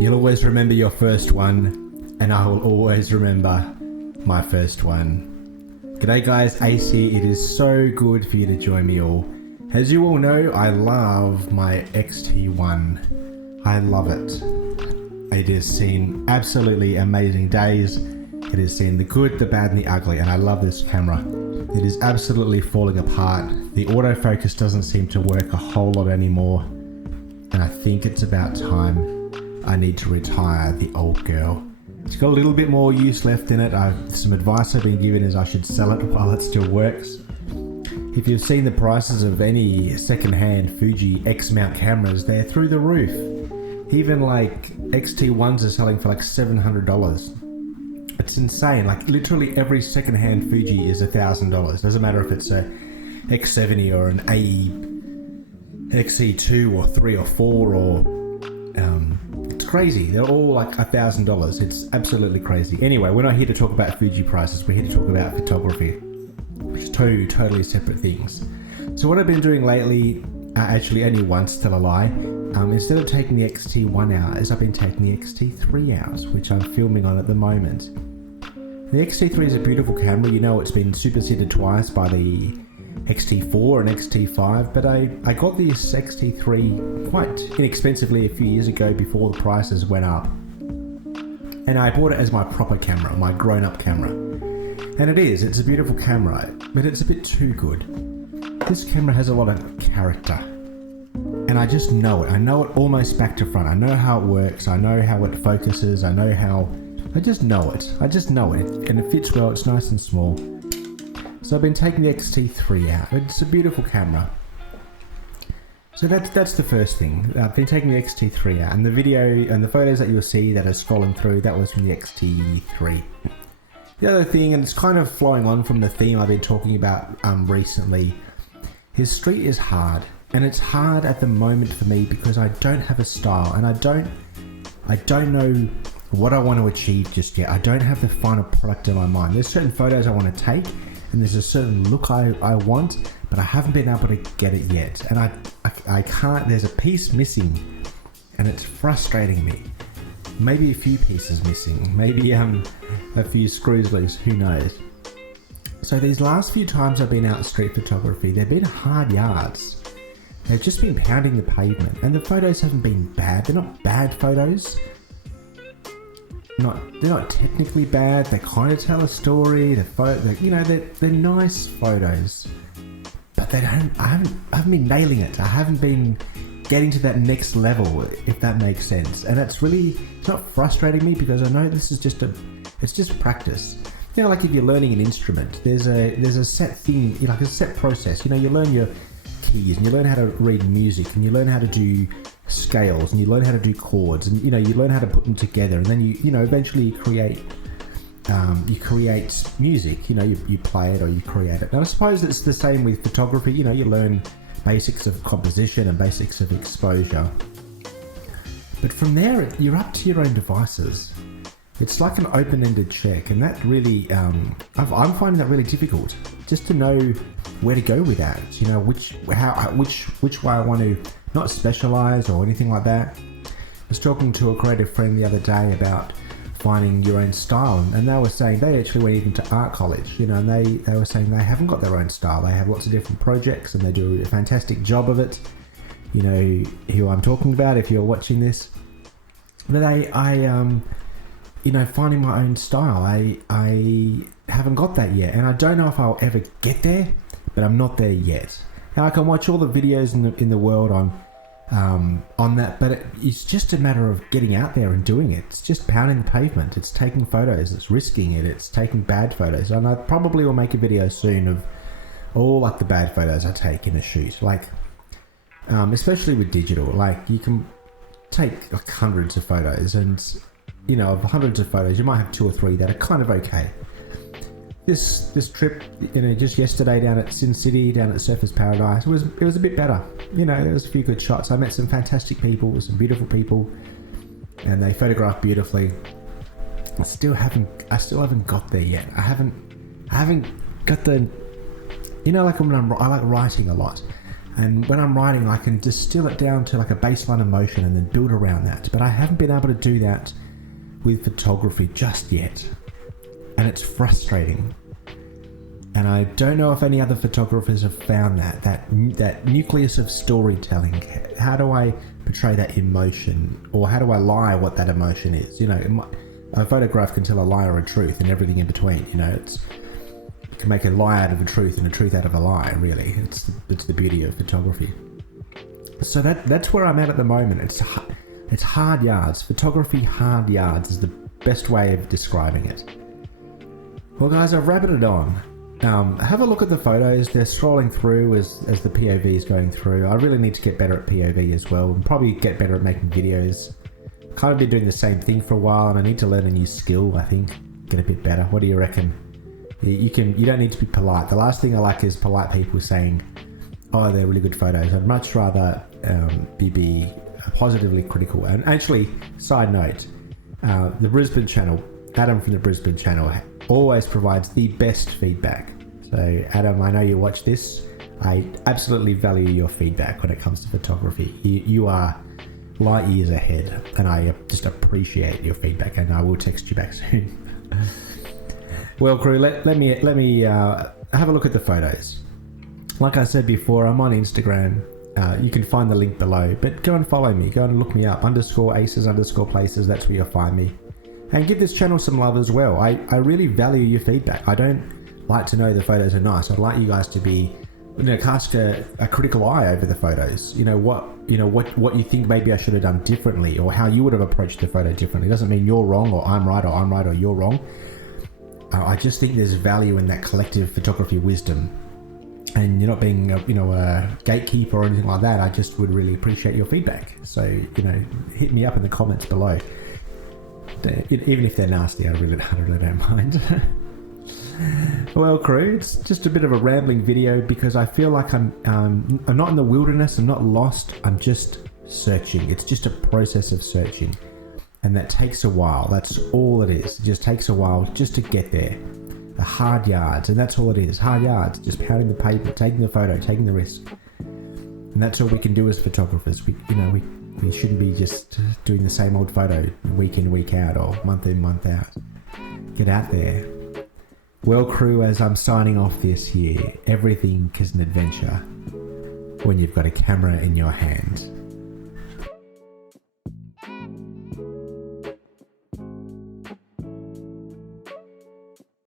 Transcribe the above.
You'll always remember your first one, and I will always remember my first one. G'day guys, Ace here. It is so good for you to join me all. As you all know, I love my X-T1. I love it. It has seen absolutely amazing days. It has seen the good, the bad, and the ugly, and I love this camera. It is absolutely falling apart. The autofocus doesn't seem to work a whole lot anymore, and I think it's about time I need to retire the old girl. It's got a little bit more use left in it. Some advice I've been given is I should sell it while it still works. If you've seen the prices of any second-hand Fuji X-mount cameras, they're through the roof. Even like X-T1s are selling for like $700. It's insane. Like literally every second-hand Fuji is $1,000. Doesn't matter if it's a X70 or an XE2 or 3 or 4 or it's crazy. They're all like $1,000. It's absolutely crazy. Anyway, we're not here to talk about Fuji prices. We're here to talk about photography, which is two totally separate things. So what I've been doing lately, actually only once, tell a lie, instead of taking the X-T1 out, is I've been taking the X-T3 out, which I'm filming on at the moment. The X-T3 is a beautiful camera. You know, it's been superseded twice by the X-T4 and X-T5, but I got this X-T3 quite inexpensively a few years ago before the prices went up, and I bought it as my proper camera, my grown-up camera. And it's a beautiful camera, but it's a bit too good. This camera has a lot of character, and I just know it. I know it almost back to front. I know how it works. I know how it focuses. I just know it. And it fits well. It's nice and small. So I've been taking the X-T3 out. It's a beautiful camera. So that's the first thing. I've been taking the X-T3 out, and the video and the photos that you'll see that are scrolling through, that was from the X-T3. The other thing, and it's kind of flowing on from the theme I've been talking about recently, is street is hard. And it's hard at the moment for me because I don't have a style, and I don't know what I want to achieve just yet. I don't have the final product in my mind. There's certain photos I want to take, and there's a certain look I want, but I haven't been able to get it yet. And I can't, there's a piece missing, and it's frustrating me. Maybe a few pieces missing, maybe a few screws loose, who knows. So these last few times I've been out street photography, they've been hard yards. They've just been pounding the pavement, and the photos haven't been bad. They're not bad photos. They're not technically bad. They kind of tell a story. They're nice photos, but I haven't been nailing it. I haven't been getting to that next level, if that makes sense. And it's not frustrating me because I know this is it's just practice. You know, like if you're learning an instrument, there's a set thing, like a set process. You know, you learn your keys, and you learn how to read music, and you learn how to do scales, and you learn how to do chords, and you learn how to put them together, and then you eventually create music. You play it or you create it. Now I suppose it's the same with photography. You learn basics of composition and basics of exposure, but from there you're up to your own devices. It's like an open-ended check, and that really I'm finding that really difficult, just to know where to go with that. Which way I want to not specialize or anything like that. I was talking to a creative friend the other day about finding your own style, and they were saying they actually went even to art college, and they were saying they haven't got their own style. They have lots of different projects, and they do a fantastic job of it. You know who I'm talking about if you're watching this. But finding my own style, I haven't got that yet, and I don't know if I'll ever get there, but I'm not there yet. Now I can watch all the videos in the world on that, but it's just a matter of getting out there and doing it. It's just pounding the pavement. It's taking photos. It's risking it. It's taking bad photos, and I probably will make a video soon of all like the bad photos I take in a shoot, like especially with digital. Like you can take like hundreds of photos, and of hundreds of photos, you might have 2 or 3 that are kind of okay. This trip, just yesterday down at Sin City, down at Surfers Paradise, it was a bit better. There was a few good shots. I met some fantastic people, some beautiful people, and they photographed beautifully. I still haven't got there yet. I haven't got the, like when I like writing a lot. And when I'm writing, I can distill it down to like a baseline emotion and then build around that. But I haven't been able to do that with photography just yet. And it's frustrating. And I don't know if any other photographers have found that nucleus of storytelling. How do I portray that emotion? Or how do I lie what that emotion is? You know, a photograph can tell a lie or a truth and everything in between. You know, it can make a lie out of a truth and a truth out of a lie, really. It's the beauty of photography. So that's where I'm at the moment. It's hard yards. Photography hard yards is the best way of describing it. Well, guys, I've rabbited on. Have a look at the photos. They're scrolling through as the POV is going through. I really need to get better at POV as well, and probably get better at making videos. Kind of been doing the same thing for a while, and I need to learn a new skill, I think. Get a bit better. What do you reckon? You don't need to be polite. The last thing I like is polite people saying, oh, they're really good photos. I'd much rather be positively critical. And actually, side note, the Brisbane channel, Adam from the Brisbane channel, always provides the best feedback. So Adam, I know you watch this. I absolutely value your feedback when it comes to photography. You are light years ahead, and I just appreciate your feedback, and I will text you back soon. Well, crew, let me have a look at the photos. Like I said before, I'm on Instagram. You can find the link below, but go and follow me. Go and look me up, _aces_places. That's where you'll find me. And give this channel some love as well. I really value your feedback. I don't like to know the photos are nice. I'd like you guys to be, cast a critical eye over the photos. What you think maybe I should have done differently, or how you would have approached the photo differently. It doesn't mean you're wrong, or I'm right, or you're wrong. I just think there's value in that collective photography wisdom. And you're not being a gatekeeper or anything like that. I just would really appreciate your feedback. So, hit me up in the comments below. Even if they're nasty, I really don't mind. Well, crew, it's just a bit of a rambling video because I feel like I'm not in the wilderness, I'm not lost, I'm just searching. It's just a process of searching. And that takes a while. That's all it is. It just takes a while just to get there. The hard yards, and that's all it is. Hard yards, just pounding the paper, taking the photo, taking the risk. And that's all we can do as photographers. We shouldn't be just doing the same old photo week in, week out, or month in, month out. Get out there. Well, crew, as I'm signing off this year, everything is an adventure when you've got a camera in your hand.